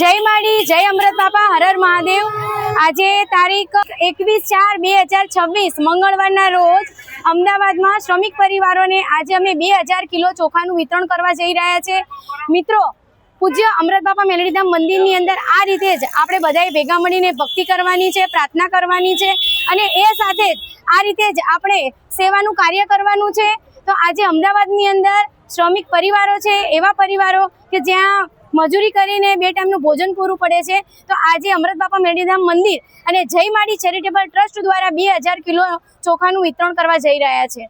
જય માડી, જય અમૃત બાપા, હર હર મહાદેવ। આજે તારીખ 21/4/2026 મંગળવારના રોજ અમદાવાદમાં શ્રમિક પરિવારોને આજે અમે 2000 કિલો ચોખાનું વિતરણ કરવા જઈ રહ્યા છે। મિત્રો, પૂજ્ય અમૃત બાપા મેલડીધામ મંદિરની અંદર આ રીતે જ આપણે બધાએ ભેગા મળીને ભક્તિ કરવાની છે, પ્રાર્થના કરવાની છે અને એ સાથે જ આ રીતે જ આપણે સેવાનું કાર્ય કરવાનું છે। તો આજે અમદાવાદની અંદર શ્રમિક પરિવારો છે, એવા પરિવારો કે જ્યાં મજૂરી કરીને બે ટાઈમનું ભોજન પૂરું પડે છે। તો આજે અમૃત બાપા મેલડીધામ મંદિર અને જય માડી ચેરિટેબલ ટ્રસ્ટ દ્વારા 2000 કિલો ચોખાનું વિતરણ કરવા જઈ રહ્યા છે।